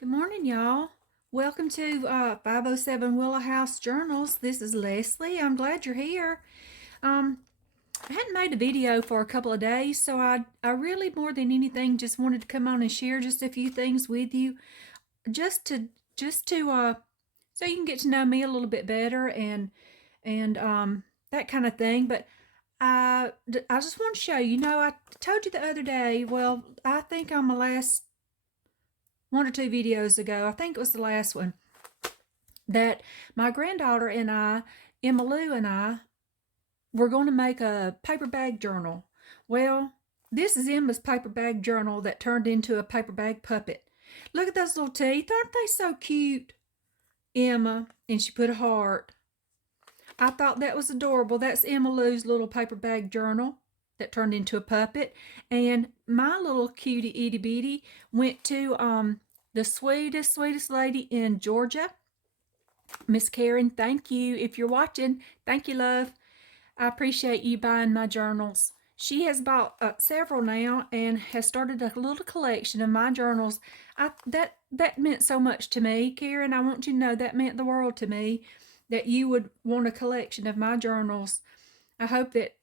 Good morning, y'all. Welcome to 507 Willow House Journals. This is Leslie. I'm glad you're here. I hadn't made a video for a couple of days, so I really, more than anything, just wanted to come on and share just a few things with you, just to so you can get to know me a little bit better and that kind of thing. But I just want to show you. I told you the other day. Well, I think on my last one or two videos ago, I think it was the last one, that my granddaughter and I, Emma Lou and I, were going to make a paper bag journal. Well, this is Emma's paper bag journal that turned into a paper bag puppet. Look at those little teeth. Aren't they so cute? Emma, and she put a heart. I thought that was adorable. That's Emma Lou's little paper bag journal that turned into a puppet. And my little cutie itty bitty went to the sweetest lady in Georgia, Miss Karen. Thank you. If you're watching, thank you, love. I appreciate you buying my journals. She has bought several now and has started a little collection of my journals. That meant so much to me, Karen. I want you to know that meant the world to me, that you would want a collection of my journals. I hope that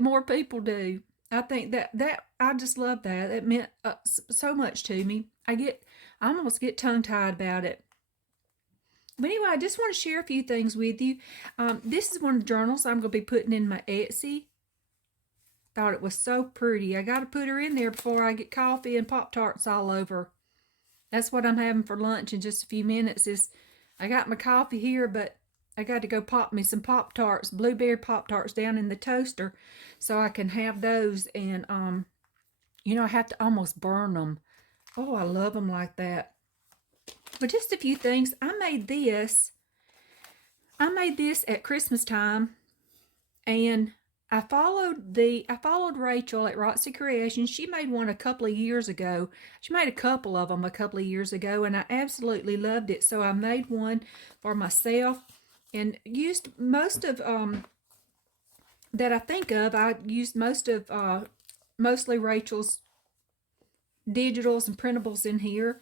more people do. I think that I just love that. It meant so much to me. I almost get tongue tied about it. But anyway, I just want to share a few things with you. This is one of the journals I'm going to be putting in my Etsy. Thought it was so pretty. I got to put her in there before I get coffee and Pop-Tarts all over. That's what I'm having for lunch in just a few minutes. I got my coffee here, but I got to go pop me some Pop-Tarts, blueberry Pop-Tarts down in the toaster so I can have those. And, I have to almost burn them. Oh, I love them like that. But just a few things. I made this at Christmas time, and I followed Rachel at Roxy Creations. She made one a couple of years ago. She made a couple of them a couple of years ago, and I absolutely loved it. So I made one for myself and used most of that I think of. I used mostly Rachel's digitals and printables in here,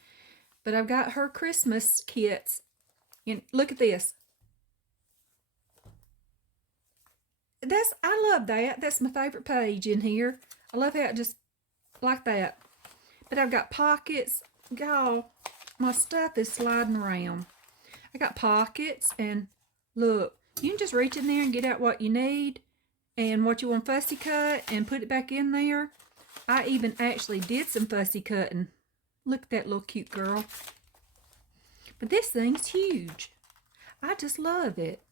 but I've got her Christmas kits. And look at this. I love that. That's my favorite page in here. I love how it just like that. But I've got pockets. Y'all, my stuff is sliding around. I got pockets, and look, you can just reach in there and get out what you need and what you want fussy cut and put it back in there. I even actually did some fussy cutting. Look at that little cute girl. But this thing's huge. I just love it.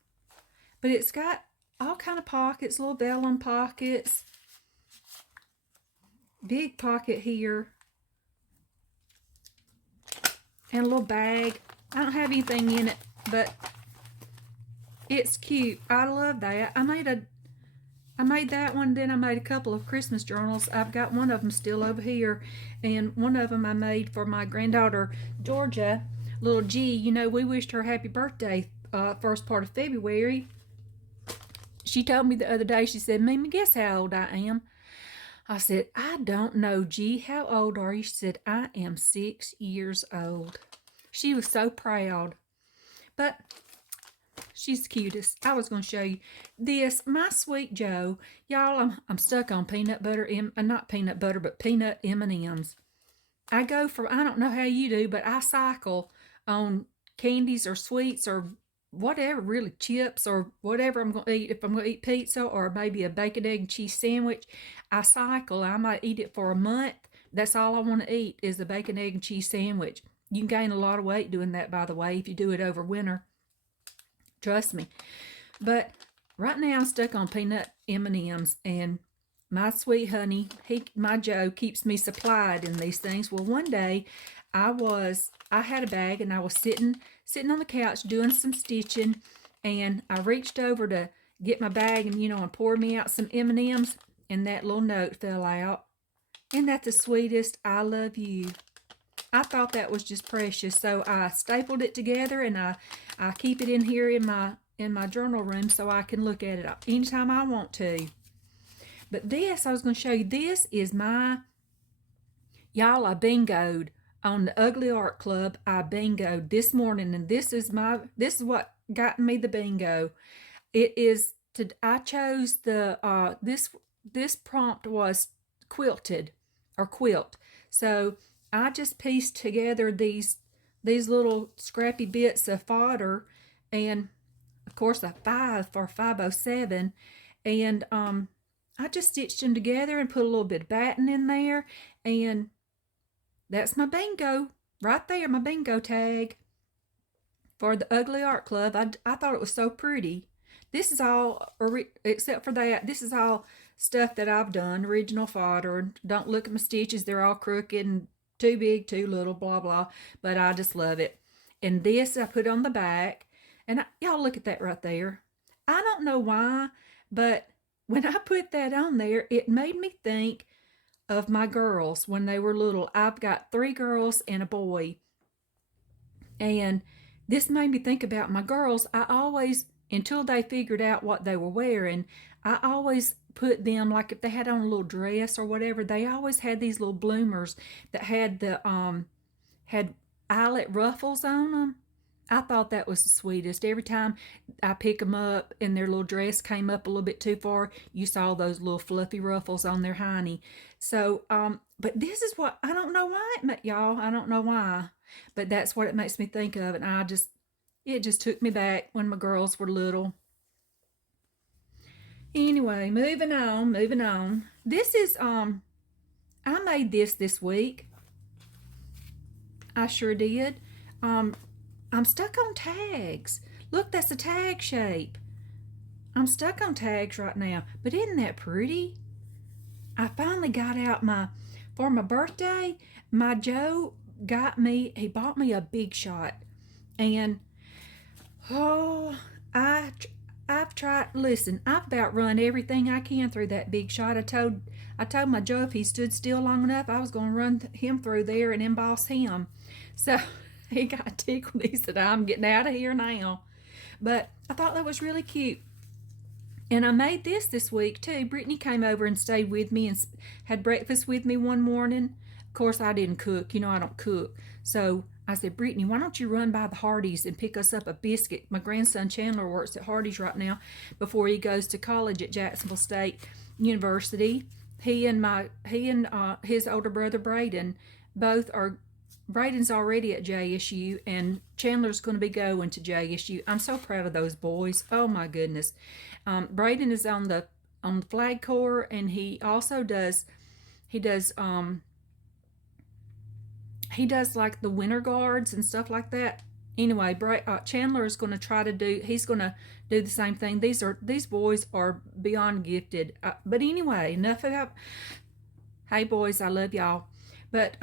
But it's got all kind of pockets, little vellum pockets, big pocket here, and a little bag. I don't have anything in it, but it's cute. I love that. I made that one, then I made a couple of Christmas journals. I've got one of them still over here, and one of them I made for my granddaughter, Georgia, little G. We wished her happy birthday first part of February. She told me the other day, she said, "Mimi, guess how old I am?" I said, "I don't know, G. How old are you?" She said, "I am 6 years old." She was so proud. But she's the cutest. I was going to show you this. My Sweet Joe. Y'all, I'm stuck on peanut butter, not peanut butter, but peanut M&Ms. I don't know how you do, but I cycle on candies or sweets or whatever, really, chips or whatever I'm going to eat. If I'm going to eat pizza or maybe a bacon, egg, and cheese sandwich, I cycle. I might eat it for a month. That's all I want to eat is the bacon, egg, and cheese sandwich. You can gain a lot of weight doing that, by the way, if you do it over winter. Trust me. But right now I'm stuck on peanut M&Ms, and my sweet honey, my Joe, keeps me supplied in these things. Well, one day I had a bag, and I was sitting on the couch doing some stitching, and I reached over to get my bag and pour me out some M&Ms, and that little note fell out. Isn't that the sweetest? I love you. I thought that was just precious, so I stapled it together, and I keep it in here in my journal room so I can look at it anytime I want to. But this, I was going to show you, this is y'all, I bingoed on the Ugly Art Club. I bingoed this morning, and this is what got me the bingo. It is to I chose the this prompt was quilted or quilt. So I just pieced together these little scrappy bits of fodder, and of course a 5 for 507, and I just stitched them together and put a little bit of batting in there, and that's my bingo right there, my bingo tag for the Ugly Art Club. I thought it was so pretty. This is all, except for that, this is all stuff that I've done, original fodder. Don't look at my stitches, they're all crooked and too big, too little, blah, blah. But I just love it. And this I put on the back. And y'all look at that right there. I don't know why, but when I put that on there, it made me think of my girls when they were little. I've got 3 girls and a boy. And this made me think about my girls. I always, until they figured out what they were wearing, I always put them, like if they had on a little dress or whatever, they always had these little bloomers that had the had eyelet ruffles on them. I thought that was the sweetest. Every time I pick them up and their little dress came up a little bit too far, you saw those little fluffy ruffles on their hiney. So, but this is what, I don't know why y'all, I don't know why, but that's what it makes me think of. And it just took me back when my girls were little. Anyway, moving on. This is, I made this week. I sure did. I'm stuck on tags. Look, that's a tag shape. I'm stuck on tags right now, but isn't that pretty? I finally got out for my birthday, my Joe he bought me a Big Shot. And, I've tried, listen, I've about run everything I can through that Big Shot. I told my Joe if he stood still long enough, I was going to run him through there and emboss him. So he got tickled. He said, I'm getting out of here now. But I thought that was really cute. And I made this week too. Brittany came over and stayed with me and had breakfast with me one morning. Of course, I didn't cook. You know, I don't cook. So I said, Brittany, why don't you run by the Hardee's and pick us up a biscuit? My grandson Chandler works at Hardee's right now before he goes to college at Jacksonville State University. He and his older brother Braden both are. Braden's already at JSU, and Chandler's going to be going to JSU. I'm so proud of those boys. Oh my goodness. Braden is on the flag corps, and he also does like the winter guards and stuff like that. Anyway, Chandler is going to try to he's going to do the same thing. These boys are beyond gifted. But anyway, enough about, hey boys, I love y'all. But,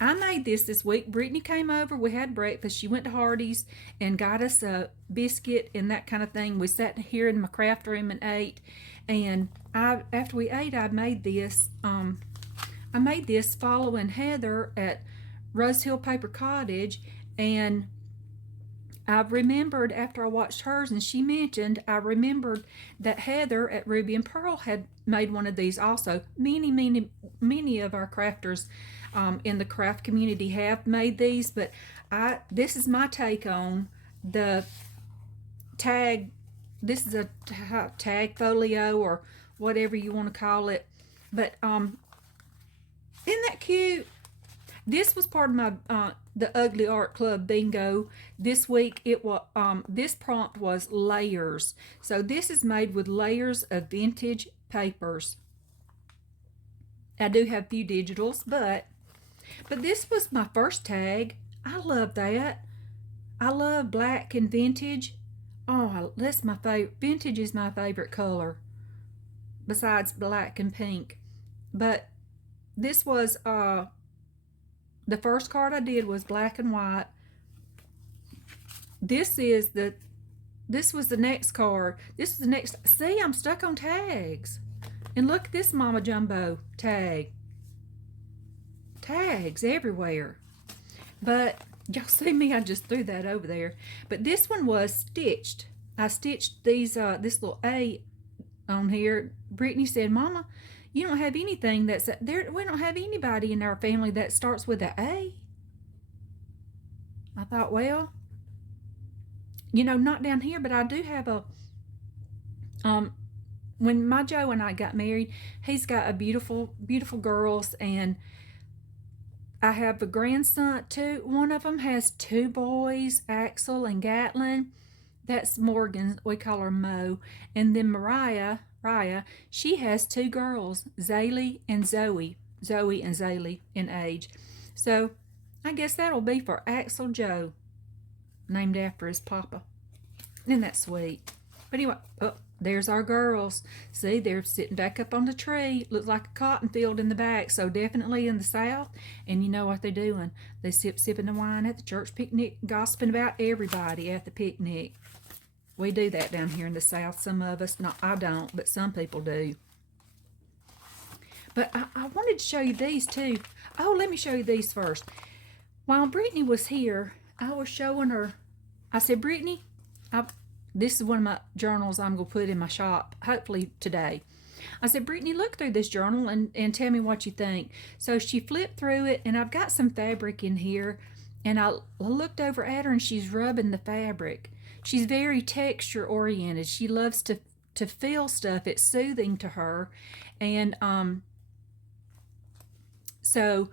I made this week. Brittany came over. We had breakfast. She went to Hardee's and got us a biscuit and that kind of thing. We sat here in my craft room and ate. And after we ate, I made this. I made this following Heather at Rose Hill Paper Cottage, and I remembered after I watched hers, and she mentioned, I remembered that Heather at Ruby and Pearl had made one of these also. Many of our crafters in the craft community have made these, but this is my take on the tag. This is a tag folio or whatever you want to call it, but isn't that cute? This was part of my the Ugly Art Club bingo this week. It was this prompt was layers. So this is made with layers of vintage papers. I do have a few digitals, but this was my first tag. I love that. I love black and vintage. Oh, that's my favorite. Vintage is my favorite color, besides black and pink. But this was the first card I did was black and white. This was the next card. This is the next. See, I'm stuck on tags. And look at this Mama Jumbo tag. Tags everywhere. But y'all see me, I just threw that over there. But this one was stitched. I stitched these this little A on here. Brittany said, Mama, you don't have anything that's there. We don't have anybody in our family that starts with an A. I thought, well, not down here, but I do have a, um, when my Joe and I got married, he's got a beautiful, beautiful girls, and I have a grandson too. One of them has two boys, Axel and Gatlin. That's Morgan. We call her Mo. And then Raya, she has two girls, Zaylee and Zoe. Zoe and Zaylee in age. So I guess that'll be for Axel Joe, named after his papa. Isn't that sweet? But anyway, oh, there's our girls. See, they're sitting back up on the tree. Looks like a cotton field in the back, so definitely in the South. And you know what they're doing? They sipping the wine at the church picnic, gossiping about everybody at the picnic. We do that down here in the South. Some of us, no, I don't, but some people do. But I wanted to show you these too. Oh, let me show you these first. While Brittany was here, I was showing her. I said, Brittany, this is one of my journals I'm going to put in my shop, hopefully today. I said, Brittany, look through this journal and tell me what you think. So she flipped through it, and I've got some fabric in here, and I looked over at her, and she's rubbing the fabric. She's very texture oriented. She loves to feel stuff. It's soothing to her. And so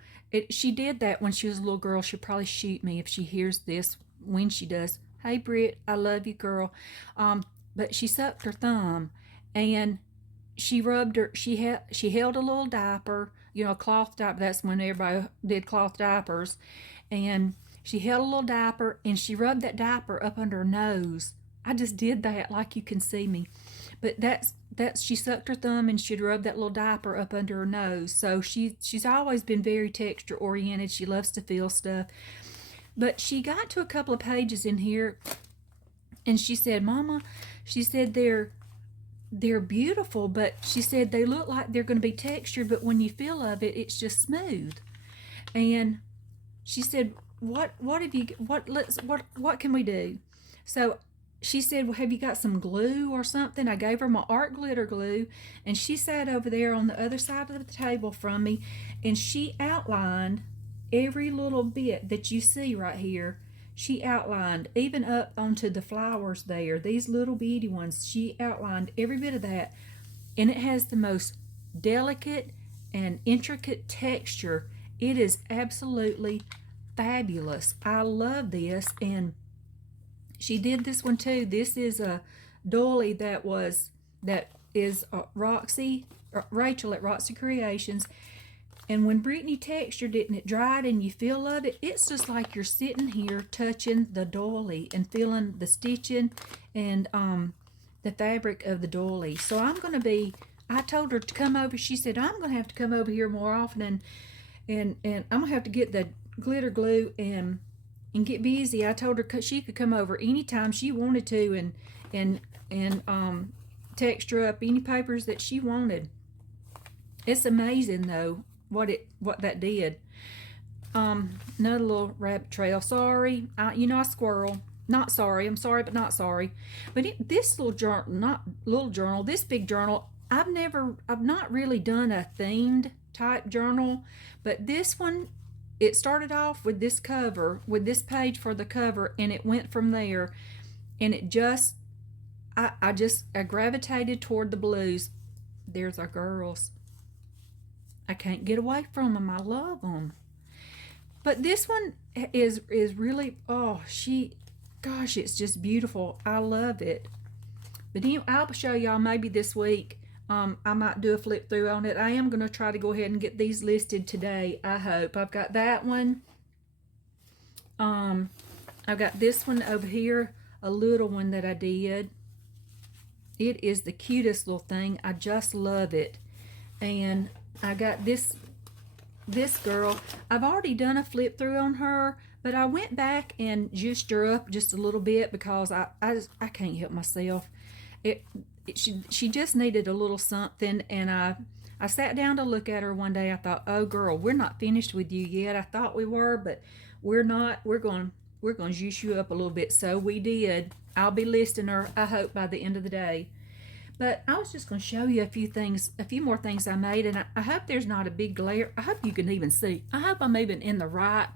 she did that when she was a little girl. She'll probably shoot me if she hears this when she does. Hey, Britt, I love you, girl. But she sucked her thumb, and she rubbed her. She held a little diaper, a cloth diaper. That's when everybody did cloth diapers, and she held a little diaper, and she rubbed that diaper up under her nose. I just did that, like you can see me. But that's she sucked her thumb, and she'd rub that little diaper up under her nose. So she's always been very texture oriented. She loves to feel stuff. But she got to a couple of pages in here, and she said, Mama, she said they're beautiful, but she said they look like they're going to be textured, but when you feel of it, it's just smooth. And she said, what can we do? So she said, well, have you got some glue or something? I gave her my art glitter glue, and she sat over there on the other side of the table from me, and she outlined every little bit that you see right here. She outlined even up onto the flowers there, these little bitty ones. She outlined every bit of that, and it has the most delicate and intricate texture. It is absolutely fabulous. I love this. And she did this one too. This is a doily that is Rachel at Roxy Creations. And when Brittany textured it and it dried and you feel of it, it's just like you're sitting here touching the doily and feeling the stitching and the fabric of the doily. So I told her to come over. She said, I'm going to have to come over here more often, and I'm going to have to get the glitter glue and get busy. I told her she could come over anytime she wanted to and texture up any papers that she wanted. It's amazing though what that did. Another little rabbit trail. Sorry, I squirrel. Not sorry. I'm sorry, but not sorry. But this little journal, this big journal, I've not really done a themed type journal, but this one, it started off with this cover, with this page for the cover, and it went from there, and it just, I gravitated toward the blues. There's our girls. I can't get away from them. I love them. But this one is really, gosh, it's just beautiful. I love it. But anyway, I'll show y'all maybe this week. I might do a flip through on it. I am going to try to go ahead and get these listed today, I hope. I've got that one. I've got this one over here, a little one that I did. It is the cutest little thing. I just love it. And I got this girl. I've already done a flip through on her, but I went back and juiced her up just a little bit because I can't help myself. She just needed a little something, and I sat down to look at her one day. I thought, oh girl, we're not finished with you yet. I thought we were, but we're not. We're going to juice you up a little bit. So we did. I'll be listing her, I hope, by the end of the day. But I was just going to show you a few more things I made, and I hope there's not a big glare. I hope you can even see. I hope I'm even in the right.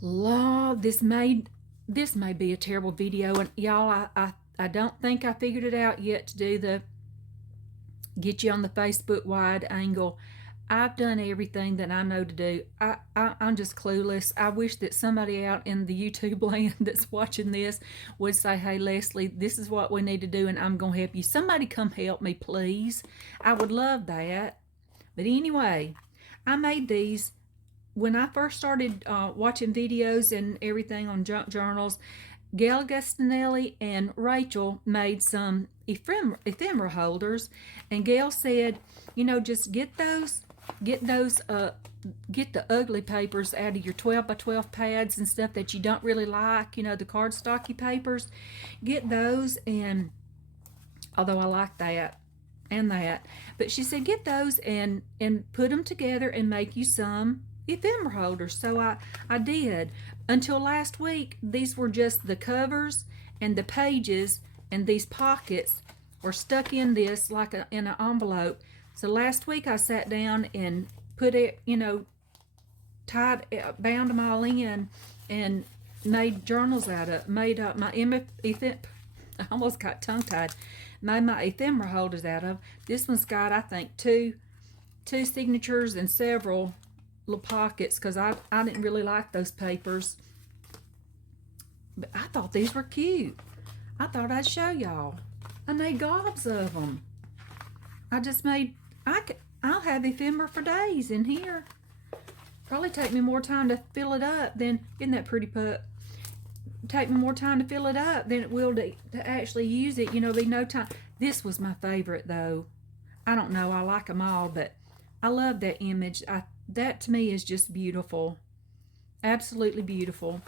Lord, this may be a terrible video, and y'all, I don't think I figured it out yet to do the get you on the Facebook wide angle. I've done everything that I know to do. I'm just clueless. I wish that somebody out in the YouTube land that's watching this would say, hey, Leslie, this is what we need to do, and I'm going to help you. Somebody come help me, please. I would love that. But anyway, I made these. When I first started watching videos and everything on junk journals, Gail Gustinelli and Rachel made some ephemera holders, and Gail said, you know, just get the ugly papers out of your 12 by 12 pads and stuff that you don't really like, you know, the cardstocky papers. Get those, and although I like that and that, but she said get those and put them together and make you some ephemera holders. So I did. Until last week, these were just the covers and the pages, and these pockets were stuck in this like in an envelope. So last week I sat down and put it, you know, bound them all in and made journals out of, made up my I almost got tongue-tied, made my ephemera holders out of. This one's got, I think, two signatures and several little pockets, because I didn't really like those papers, but I thought these were cute. I thought I'd show y'all. I made gobs of them. I'll have ephemera for days in here. Probably take me more time to fill it up than, isn't that pretty, pup? Take me more time to fill it up than it will to actually use it. You know, be no time. This was my favorite though. I don't know, I like them all, but I love that image. That to me is just beautiful. Absolutely beautiful.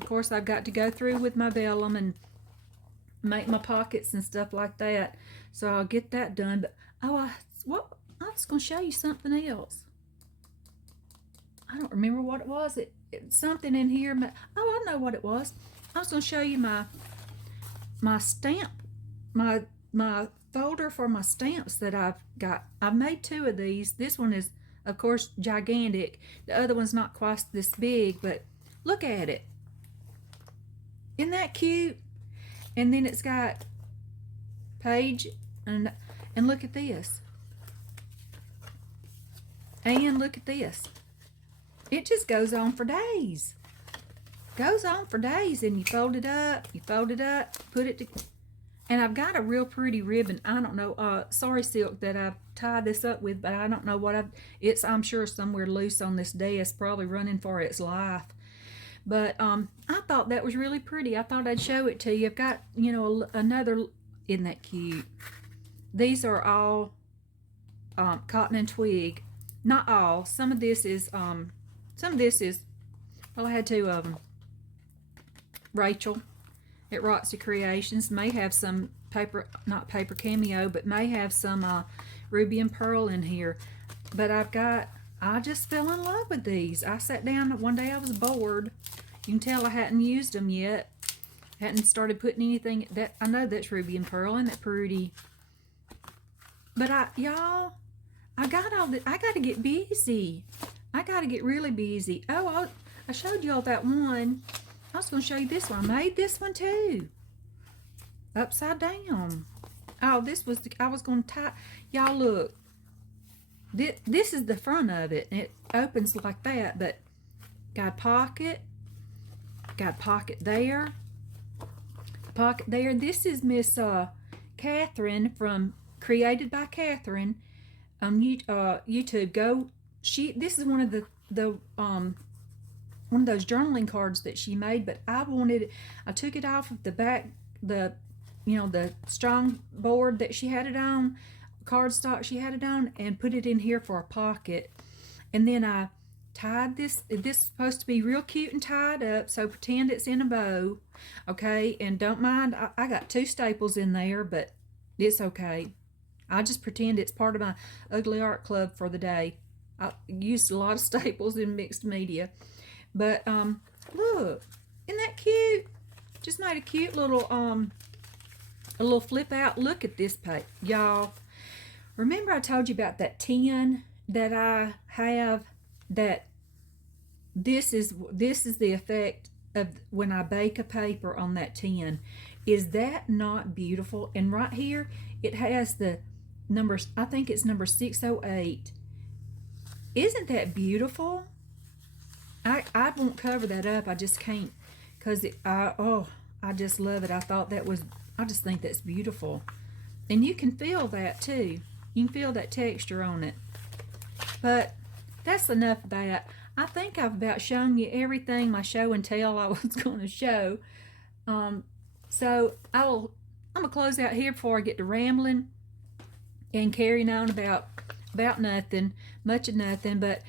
Of course, I've got to go through with my vellum and make my pockets and stuff like that. So I'll get that done. But I was going to show you something else. I don't remember what it was. It's something in here. Oh, I know what it was. I was going to show you my stamp, my folder for my stamps that I've got. I've made 2 of these. This one is, of course, gigantic. The other one's not quite this big, but look at it. Isn't that cute? And then it's got page, and look at this. And look at this. It just goes on for days. Goes on for days, and you fold it up, put it together. And I've got a real pretty ribbon. I don't know, sorry silk that I've tied this up with, but I don't know what it's, I'm sure somewhere loose on this desk, probably running for its life. But I thought that was really pretty. I thought I'd show it to you. I've got, you know, another, isn't that cute? These are all cotton and twig. Not all. Some of this is, well, I had 2 of them. Rachel at Roxy Creations may have some paper, not paper cameo, but may have some Ruby and Pearl in here. But I just fell in love with these. I sat down one day, I was bored. You can tell I hadn't used them yet. Hadn't started putting anything, that I know that's Ruby and Pearl, and that pretty. But y'all, I got to get busy. I got to get really busy. Oh, I showed y'all that one. I was going to show you this one. I made this one too. Upside down. Oh, this was, I was going to tie. Y'all look. This is the front of it. And it opens like that, but got a pocket. Got a pocket there. Pocket there. This is Miss Catherine from Created by Catherine on YouTube. This is one of one of those journaling cards that she made, but I took it off of the back, the strong board that she had it on, cardstock she had it on, and put it in here for a pocket. And then I tied this. This is supposed to be real cute and tied up, so pretend it's in a bow, okay? And don't mind, I got 2 staples in there, but it's okay. I just pretend it's part of my ugly art club for the day. I used a lot of staples in mixed media. But look, isn't that cute? Just made a cute little a little flip out look at this page. Y'all, remember I told you about that tin that I have, that this is the effect of when I bake a paper on that tin. Is that not beautiful? And right here it has the numbers, I think it's number 608. Isn't that beautiful? I won't cover that up. I just can't, because I just love it. I just think that's beautiful. And you can feel that too. You can feel that texture on it. But that's enough of that. I think I've about shown you everything my show and tell I was going to show. So I'm going to close out here before I get to rambling and carrying on about nothing, much of nothing. But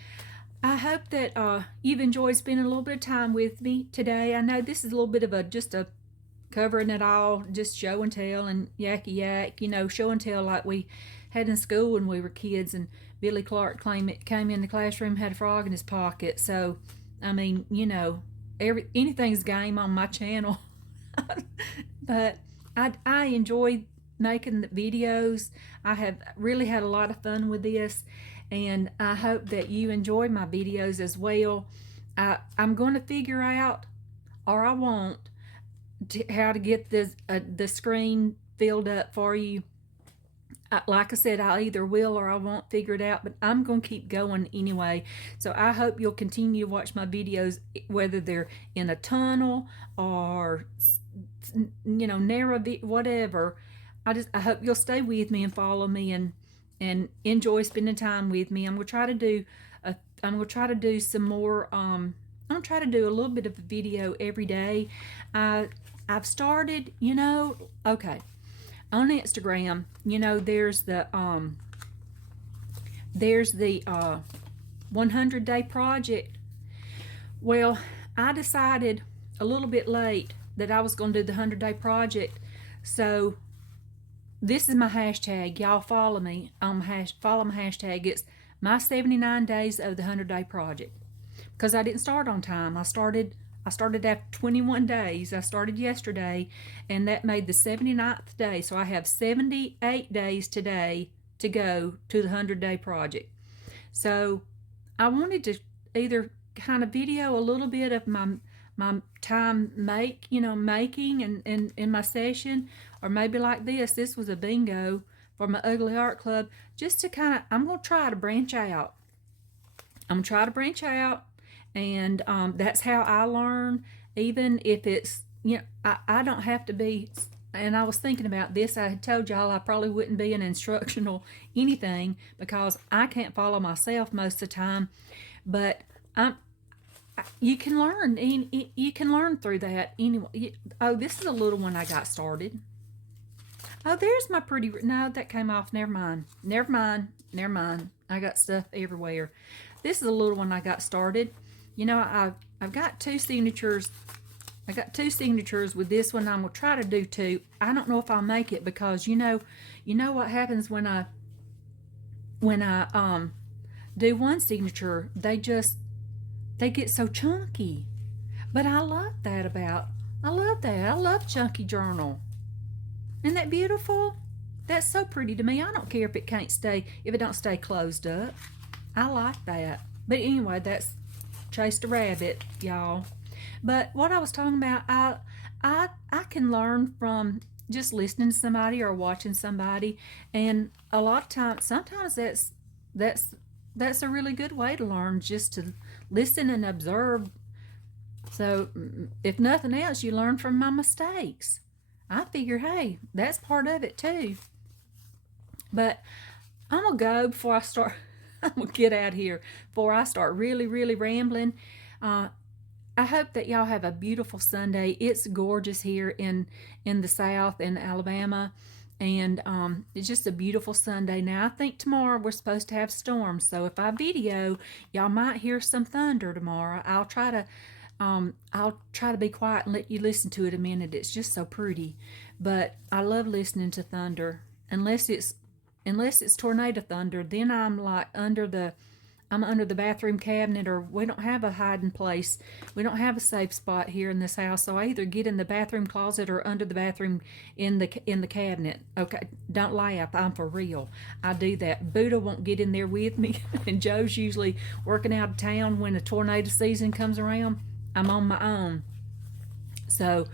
I hope that you've enjoyed spending a little bit of time with me today. I know this is a little bit of just a covering it all, just show and tell and yakky yak, show and tell like we had in school when we were kids. And Billy Clark came in the classroom, had a frog in his pocket. So, I mean, anything's game on my channel. But I enjoy making the videos. I have really had a lot of fun with this, and I hope that you enjoy my videos as well. I'm going to figure out, or I won't, how to get the screen filled up for you. Like I said, I either will or I won't figure it out, but I'm going to keep going anyway. So I hope you'll continue to watch my videos, whether they're in a tunnel or, narrow, whatever. I hope you'll stay with me and follow me and enjoy spending time with me. I'm going to try to do some more, I'm going to try to do a little bit of a video every day. I've started, okay. On Instagram, there's the 100-day project. Well, I decided a little bit late that I was going to do the 100-day project. So this is my hashtag. Y'all follow me on follow my hashtag. It's my 79 days of the 100-day project. Because I didn't start on time. I started after 21 days. I started yesterday, and that made the 79th day. So I have 78 days today to go to the 100-day project. So I wanted to either kind of video a little bit of my time making and in my session, or maybe like this. This was a bingo for my Ugly Art Club, just to kind of, I'm going to try to branch out. And that's how I learn, even if it's, I don't have to be, and I was thinking about this. I had told y'all I probably wouldn't be an instructional anything because I can't follow myself most of the time, but you can learn, you can learn through that anyway. Oh, this is a little one I got started. Oh, there's my pretty, no, that came off, never mind. I got stuff everywhere. This is a little one I got started. I've got two signatures. I got two signatures with this one. I'm gonna try to do two. I don't know if I'll make it because you know what happens when I do one signature, they get so chunky. But I love that. I love chunky journal. Isn't that beautiful? That's so pretty to me. I don't care if it don't stay closed up. I like that. But anyway, that's chased a rabbit, y'all. But what I was talking about, I can learn from just listening to somebody or watching somebody, and a lot of times, sometimes that's a really good way to learn, just to listen and observe. So if nothing else, you learn from my mistakes. I figure, hey, that's part of it too. But I'm gonna go before I start. I'm gonna get out of here before I start really, really rambling. I hope that y'all have a beautiful Sunday. It's gorgeous here in the South, in Alabama, and it's just a beautiful Sunday. Now I think tomorrow we're supposed to have storms, so if I video, y'all might hear some thunder tomorrow. I'll try to be quiet and let you listen to it a minute. It's just so pretty, but I love listening to thunder. Unless it's tornado thunder, then I'm like under the I'm under the bathroom cabinet, or we don't have a hiding place. We don't have a safe spot here in this house. So I either get in the bathroom closet or under the bathroom in the cabinet. Okay, don't laugh. I'm for real. I do that. Buddha won't get in there with me, and Joe's usually working out of town when the tornado season comes around. I'm on my own. So,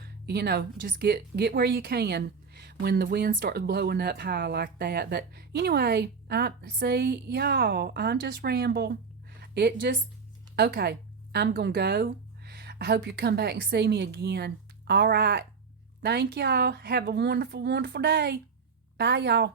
just get where you can when the wind starts blowing up high like that. But anyway, I see y'all. I'm just ramble. It just okay. I'm gonna go. I hope you come back and see me again. All right. Thank y'all. Have a wonderful, wonderful day. Bye, y'all.